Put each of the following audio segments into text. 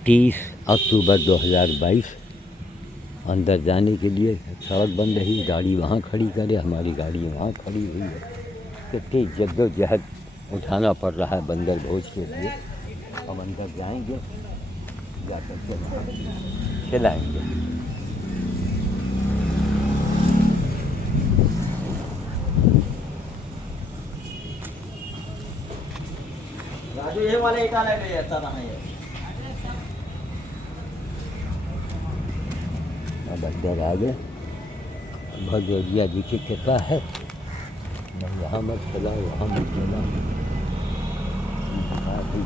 30 अक्टूबर 2022। अंदर जाने के लिए सड़क बंद रही, गाड़ी वहाँ खड़ी करे, हमारी गाड़ी वहाँ खड़ी हुई है। कितनी जद्दोजहद उठाना पड़ रहा है बंदर भोज के लिए। हम अंदर जाएंगे, जाकर के वहाँ खिलाएंगे। राजू ये वाले इटा ले ले जाता ना ये। अब अंदर आ गए। भगोरिया जी की कृपा है, नहीं यहाँ मत चला, वहाँ मत चला।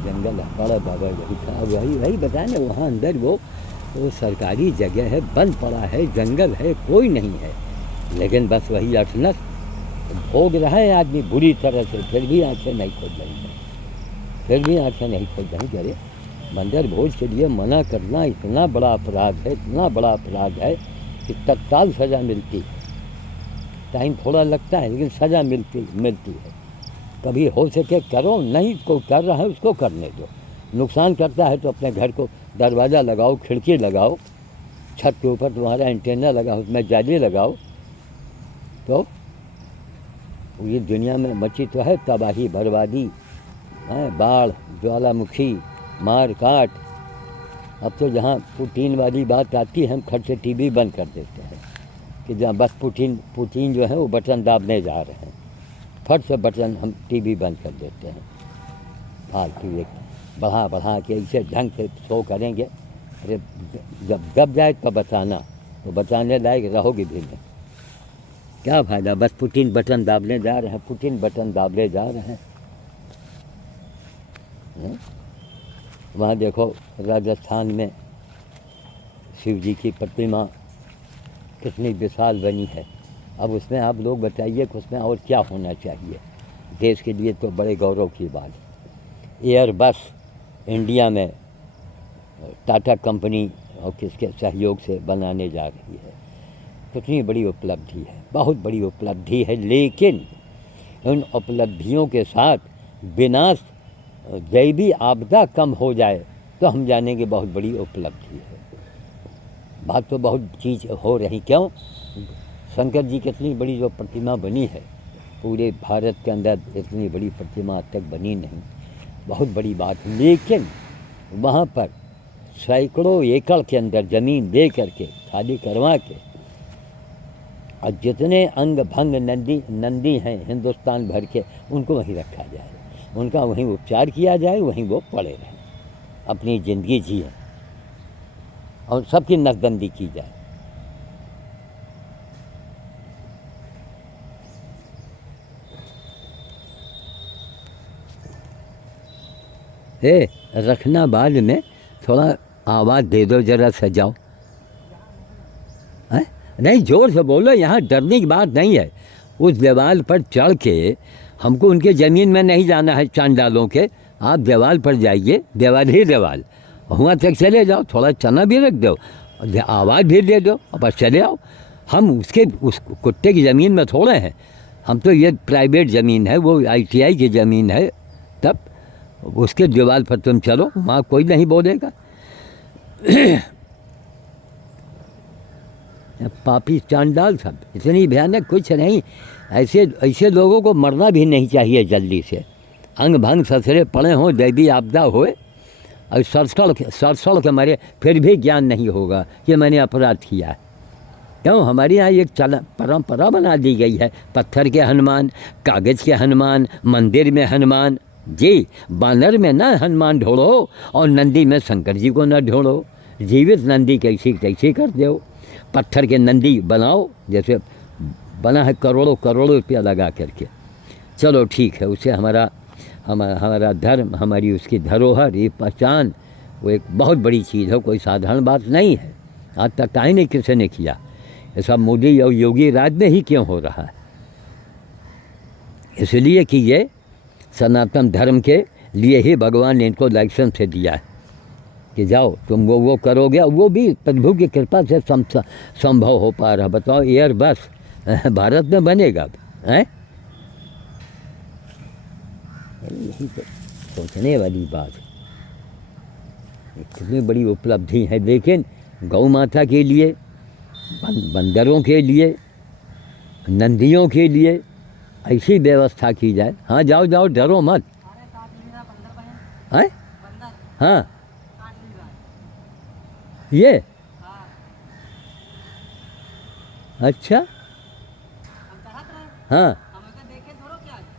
जंगल है बड़ा बाबा वही था, वही बताया ना, वहाँ अंदर वो सरकारी जगह है, बंद पड़ा है, जंगल है, कोई नहीं है। लेकिन बस वही अठनस भोग रहा है आदमी बुरी तरह से, फिर भी आँखें नहीं खोल रही हैं, फिर भी आँखें नहीं खोल रही। अरे बंदर भोज के लिए मना करना इतना बड़ा अपराध है, इतना बड़ा अपराध है कि तत्काल सज़ा मिलती है। टाइम थोड़ा लगता है लेकिन सज़ा मिलती है। कभी हो सके करो, नहीं को कर रहा है उसको करने दो। नुकसान करता है तो अपने घर को दरवाज़ा लगाओ, खिड़की लगाओ, छत के ऊपर तुम्हारा एंटेना लगा, उसमें जाली लगाओ। तो ये दुनिया में मची तो है तबाही बर्बादी, बाढ़, ज्वालामुखी, मार काट। अब तो जहाँ पुतिन वाली बात आती है, हम खट से टीवी बंद कर देते हैं कि जहाँ बस पुतिन जो है वो बटन दाबने जा रहे हैं, फट से बटन हम टीवी बंद कर देते हैं। फालतू एक बढ़ा के इसे ढंग से शो करेंगे। अरे जब दब जाए तो बचाना, तो बचाने लायक रहोगे भी नहीं, क्या फ़ायदा। बस पुतिन बटन दाबने जा रहे हैं, पुतिन बटन दाबने जा रहे हैं। वहाँ देखो राजस्थान में शिव जी की प्रतिमा कितनी विशाल बनी है। अब उसमें आप लोग बताइए कि उसमें और क्या होना चाहिए। देश के लिए तो बड़े गौरव की बात। एयरबस इंडिया में टाटा कंपनी और किसके सहयोग से बनाने जा रही है। कितनी बड़ी उपलब्धि है, बहुत बड़ी उपलब्धि है। लेकिन उन उपलब्धियों के साथ विनाश, दैवी आपदा कम हो जाए तो हम जानेंगे बहुत बड़ी उपलब्धि है। बात तो बहुत चीज़ हो रही, क्यों? शंकर जी की इतनी बड़ी जो प्रतिमा बनी है, पूरे भारत के अंदर इतनी बड़ी प्रतिमा आज तक बनी नहीं, बहुत बड़ी बात। लेकिन वहाँ पर सैकड़ों एकड़ के अंदर ज़मीन दे करके खाली करवा के, और जितने अंग भंग नंदी हैं हिंदुस्तान भर के, उनको वहीं रखा जाए, उनका वहीं उपचार किया जाए, वहीं वो पड़े रहें, अपनी ज़िंदगी जिए और सबकी नसबंदी की जाए। रखना बाद में, थोड़ा आवाज़ दे दो, ज़रा सजाओ। नहीं, ज़ोर से बोलो, यहाँ डरने की बात नहीं है। उस दीवार पर चढ़ के हमको उनके ज़मीन में नहीं जाना है, चांडालों के। आप दीवार पर जाइए, दीवार ही दीवार, वहाँ तक चले जाओ, थोड़ा चना भी रख दो, आवाज़ भी दे दो और बस चले आओ। हम उस कुत्ते की ज़मीन में थोड़े हैं, हम तो ये प्राइवेट ज़मीन है, वो ITI की ज़मीन है, तब उसके दीवार पर तुम चलो, वहाँ कोई नहीं बोलेगा। पापी चांडाल सब, इतनी भयानक कुछ नहीं। ऐसे लोगों को मरना भी नहीं चाहिए जल्दी से। अंग भंग ससरे पड़े हों, दैवी आपदा होए और सड़सड़ के मरे, फिर भी ज्ञान नहीं होगा कि मैंने अपराध किया है। क्यों? हमारे यहाँ एक परंपरा बना दी गई है, पत्थर के हनुमान, कागज़ के हनुमान, मंदिर में हनुमान। जी, बानर में ना हनुमान ढोड़ो और नंदी में शंकर जी को न ढोड़ो। जीवित नंदी कैसी कर दो, पत्थर के नंदी बनाओ, जैसे बना है करोड़ों रुपया लगा करके। चलो ठीक है, उससे हमारा धर्म, हमारी उसकी धरोहर, ये पहचान, वो एक बहुत बड़ी चीज़ है, कोई साधारण बात नहीं है। आज तक काहे नहीं किसी ने किया, ये सब मोदी और योगी राज में ही क्यों हो रहा है? इसलिए कि ये सनातन धर्म के लिए ही भगवान ने इनको लाइसेंस से दिया है कि जाओ तुम वो करोगे, वो भी प्रभु की कृपा से संभव हो पा रहा। बताओ, एयरबस भारत में बनेगा, हैं? यही तो सोचने वाली बात है। कितनी बड़ी उपलब्धि है। लेकिन गौ माता के लिए, बंदरों के लिए, नंदियों के लिए ऐसी व्यवस्था की जाए। हाँ जाओ जाओ, डरो मत। हैं? हाँ ये अच्छा, हाँ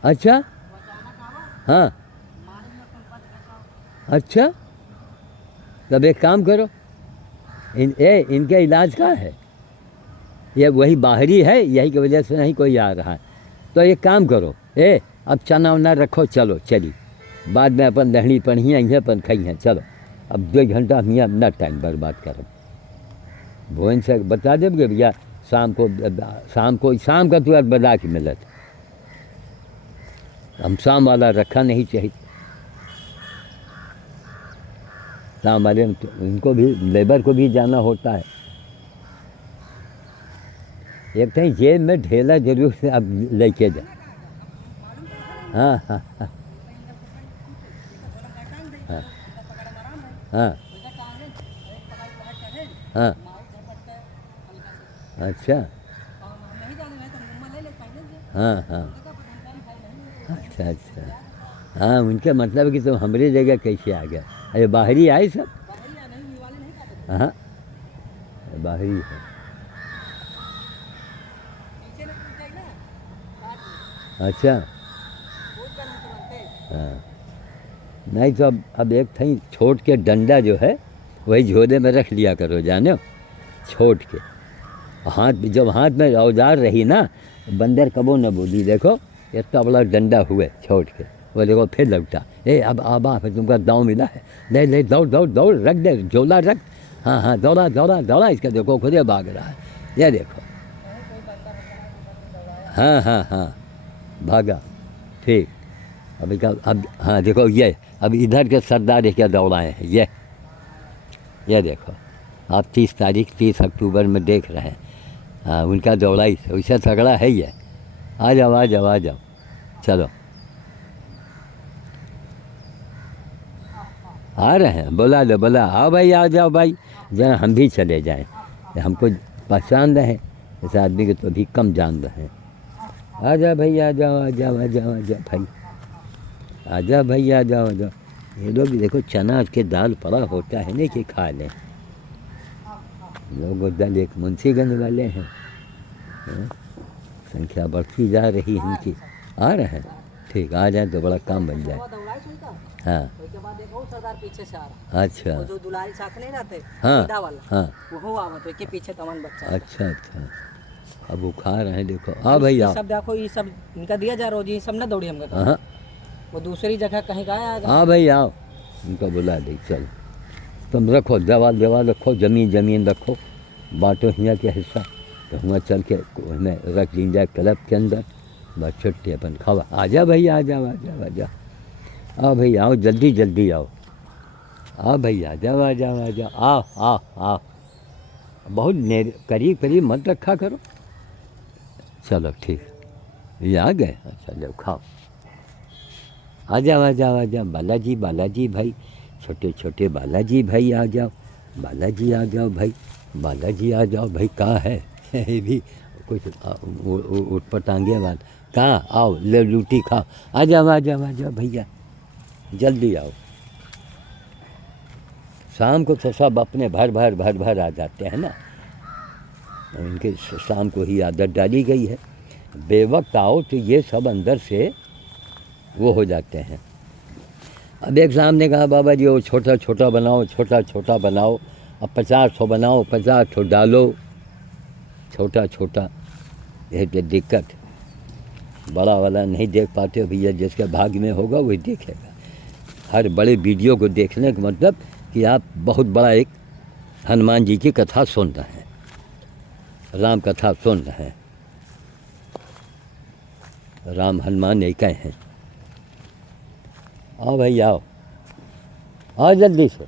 अच्छा, हाँ अच्छा, तब एक काम करो, इनके इलाज का है, ये वही बाहरी है, यही की वजह से नहीं कोई आ रहा है। तो एक काम करो, अब चना उना रखो, चलो चली, बाद में अपन लहड़ी पढ़िए इन्हें अपन खाई हैं। चलो अब 2 घंटा हम यहाँ अपना टाइम बर्बाद करो। भोजन से बता देंगे भैया शाम शाम का तो बता के मिलत, हम शाम वाला रखा नहीं चाहिए। शाम वाले उनको भी, लेबर को भी जाना होता है। एक कहीं जेब में ढेला जरूर से अब लेके जा। हाँ हाँ हाँ हाँ हाँ हाँ, अच्छा, हाँ हाँ, अच्छा अच्छा, हाँ उनका मतलब कि तुम हमारी जगह कैसे आ गया। अरे बाहरी आए सब, हाँ बाहरी है, अच्छा, हाँ नहीं तो अब एक थी छोट के डंडा जो है वही झोले में रख लिया करो, जाने छोट के हाथ, जब हाथ में औजार रही ना, बंदर कबो न बोली। देखो इतना बड़ा डंडा हुए छोट के, वो देखो फिर लौटा, अब आबा फिर तुमका दाँव मिला है, ले ले दौड़ दौड़ दौड़, रख दे झोला रख, हाँ हाँ दौड़ा दौड़ा दौड़ा, इसका देखो खुद भाग रहा है, ये देखो, हाँ हाँ हाँ भागा, ठीक। अभी का अब हाँ देखो ये, अब इधर के सरदार क्या दौड़ाए हैं, ये देखो आप 30 अक्टूबर में देख रहे हैं। हाँ उनका दौड़ाई वैसे तगड़ा है ये। आ जाओ आ जाओ आ जाओ, चलो आ रहे हैं, बोला लो, बोला आओ भाई आ जाओ भाई, जरा हम भी चले जाएं, हमको पहचान रहे हैं, इस आदमी को तो अभी कम जान रहे हैं। आ जाओ भाई आ जाओ आ जाओ आ जाओ आ जाओ भाई, आ जाओ भाई आ जाओ आ जाओ। ये लोग देखो चना के दाल पड़ा होता है नहीं कि खा लें, लोग दल एक मुंशीगंज वाले हैं, संख्या बढ़ती जा रही है इनकी। आ रहे हैं, ठीक, आ जाए तो बड़ा काम बन जाए। हाँ उसके बाद देखो सरदार पीछे से आ रहा, अच्छा, वो जो दुलारी साथ नहीं रहते, हाँ सीधा वाला, हाँ, वो आवा तो के पीछे तमन बच्चा। अच्छा अच्छा, अब वो खा रहे हैं, देखो आ भाई आओ। सब देखो ये सब इनका दिया जा रोजी, सब ना दौड़ी हमका, हाँ वो दूसरी जगह कहीं गया। हाँ भाई आओ, उनको बुला दे, चलो तुम रखो देवाल देवाल रखो, जमीन जमीन रखो, बांटो यहाँ के हिस्सा, तो वहाँ चल के उन्हें रख दी जाए क्लब के अंदर, बस छुट्टी अपन खावा। आ जा भाई आ जाओ आ जाओ आ जाओ, आओ भाई आओ, जल्दी जल्दी आओ, आओ भाई आ जाओ आ जाओ आ जाओ, आओ आओ आओ, बहुत करीब करीब मत रखा करो। चलो ठीक, ये आ गए, अच्छा जब खाओ, आ जाओ आ जाओ आ जाओ, बालाजी बालाजी भाई, छोटे छोटे बालाजी भाई आ जाओ, बालाजी आ जाओ भाई, बालाजी आ जाओ भाई, कहाँ है ये भी कुछ उठ पटांगे बात, कहाँ आओ, ले लूटी खाओ, आ जाओ आ जाओ आ जाओ भैया, जल्दी आओ। शाम को तो सब अपने भर भर आ जाते हैं ना, इनके शाम को ही आदत डाली गई है, बेवक्त आओ तो ये सब अंदर से वो हो जाते हैं। अब एक साहब ने कहा बाबा जी वो छोटा छोटा बनाओ, छोटा छोटा बनाओ, अब 50 बनाओ, 50 डालो, छोटा छोटा, ये दिक्कत, बड़ा वाला नहीं देख पाते भैया, जिसके भाग्य में होगा वही देखेगा। हर बड़े वीडियो को देखने का मतलब कि आप बहुत बड़ा एक हनुमान जी की कथा सुन रहे हैं, राम कथा सुन रहे हैं, राम हनुमान एक हैं। आओ भाई आओ, आओ जल्दी से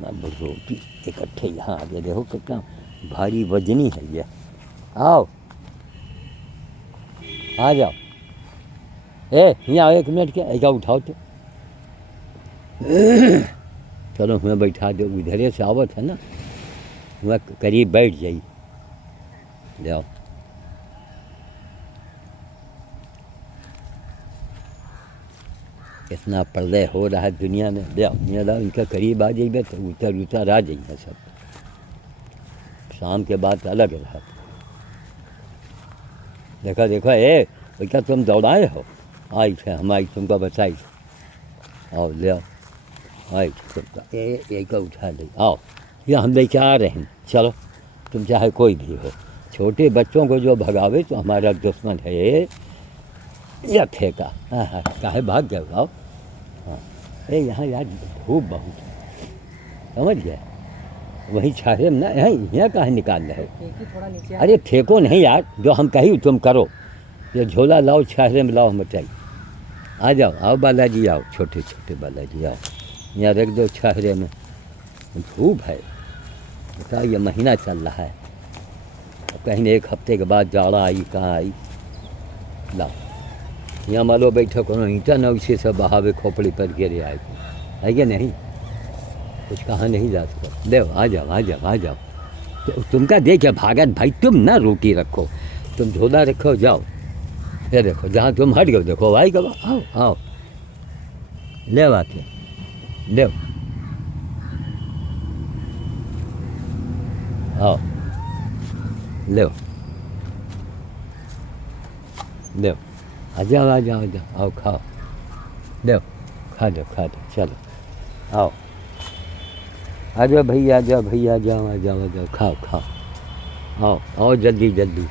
ना, रोटी इकट्ठे यहाँ आगे देखो कितना भारी वजनी है ये, आओ आ जाओ, यहाँ आओ 1 मिनट के, ऐसा उठाओ तो चलो हुआ बैठा दो, इधरे से आवत है ना, हुआ करीब बैठ जाई। जाओ इतना प्रलय हो रहा है दुनिया में, जाओ मेरा इनका करीब आ जाइए तो उतर उतर आ जाइए सब। शाम के बाद अलग रहा। देखो देखो ए क्या तुम दौड़ाए हो, आई थे हम आई तुमको बचाई, आओ ले आओ, आई तुमका एक उठा ले आओ, या हम लेके आ रहे हैं, चलो तुम चाहे कोई भी हो। छोटे बच्चों को जो भगावे तो हमारा दुश्मन है ये, या फेंका। हाँ हाँ काहे भाग गए आओ। हाँ ए यहाँ यार धूप बहुत है, समझ गए, वहीं छाहे ना, यहाँ कहाँ निकाल रहे हो। थोड़ा नीचे अरे फेंको नहीं यार, जो हम कही तुम करो, ये झोला लाओ छाहरे में लाओ मिठाई, आ जाओ आओ बालाजी आओ, छोटे छोटे बालाजी आओ, यहाँ रख दो छाहरे में। धूप है बता, ये महीना चल रहा है, कहीं एक हफ्ते के बाद जाड़ा आई, कहाँ आई। लाओ यहाँ मालो बैठो, कोनो ईंटा न उसे सब बहावे खोपड़ी पर गिरे आए, है क्या नहीं, कुछ कहा नहीं जा सकता। ले आ जाओ आ जाओ आ जाओ, तो तुमका देखे भागत भाई, तुम ना रोटी रखो, तुम झोला रखो, जाओ। ये देखो जहाँ तुम हट गए, देखो भाई कब, आओ आओ ले आके ले आओ, ले ले आ जाओ आ जाओ आ जाओ, आओ खाओ, ले खा दो चलो आओ, आ जाओ भैया, आ जाओ भैया, जाओ आ जाओ आ जाओ, खाओ खाओ, आओ आओ जल्दी जल्दी,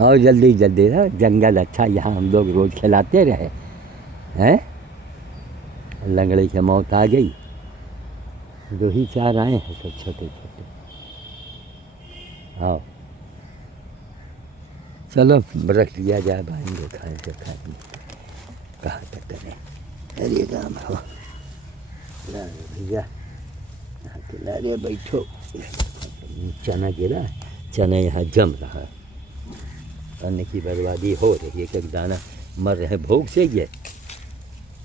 आओ जल्दी जल्दी ना, जंगल अच्छा, यहाँ हम लोग रोज़ खिलाते रहे हैं, लंगड़े की मौत आ गई, 2 ही 4 आए हैं सब छोटे छोटे। आओ चलो रख लिया जाए, भाएंगे खाएंगे खाएंगे, कहाँ तक करें। अरे राम हो, ला भैया यहाँ के ला रे, बैठो। चना गिरा, चना यहाँ जम रहा है, अन्न की बर्बादी हो रही है, एक दाना मर रहे भूख से। ये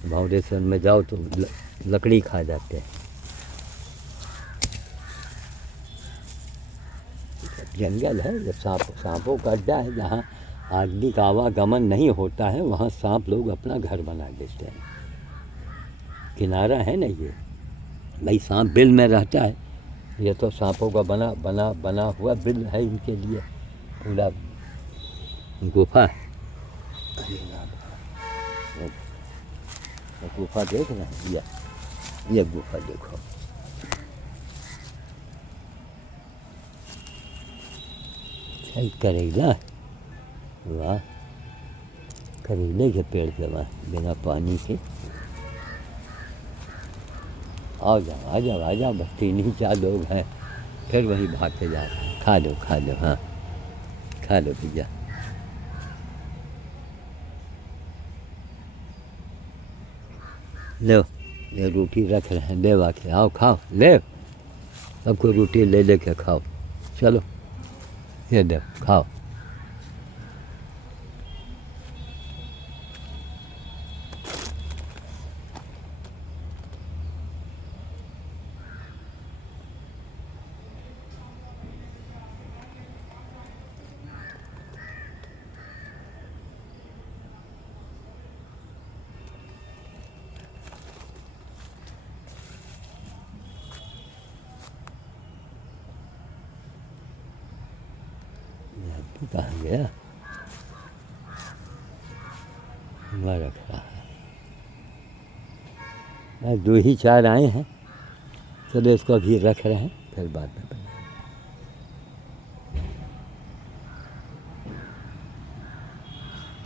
फाउंडेशन में जाओ तो लकड़ी खा जाते हैं। जंगल है, जब सांपों का अड्डा है, जहाँ आदमी का आवागमन नहीं होता है वहाँ सांप लोग अपना घर बना देते हैं। किनारा है ना ये, भाई सांप बिल में रहता है, ये तो सांपों का बना हुआ बिल है इनके लिए, पूरा गुफा है। गुफा देख रहे हैं, ये गुफा देखो, करेला, वाह, करेले के पेड़ के वहाँ बिना पानी के। आओ जाओ आ जाओ आ जाओ, बस 3 ही 4 लोग हैं, फिर वही भागते जा रहे हैं। खा लो हाँ खा लो भैया, लो ये रोटी रख रहे हैं, ले आके आओ खाओ, ले सबको रोटी ले लेके खाओ, चलो ये दो खाओ। कहाँ गया, वहाँ रख रहा है। 2 ही 4 आए हैं, चलो इसको अभी रख रहे हैं, फिर बाद में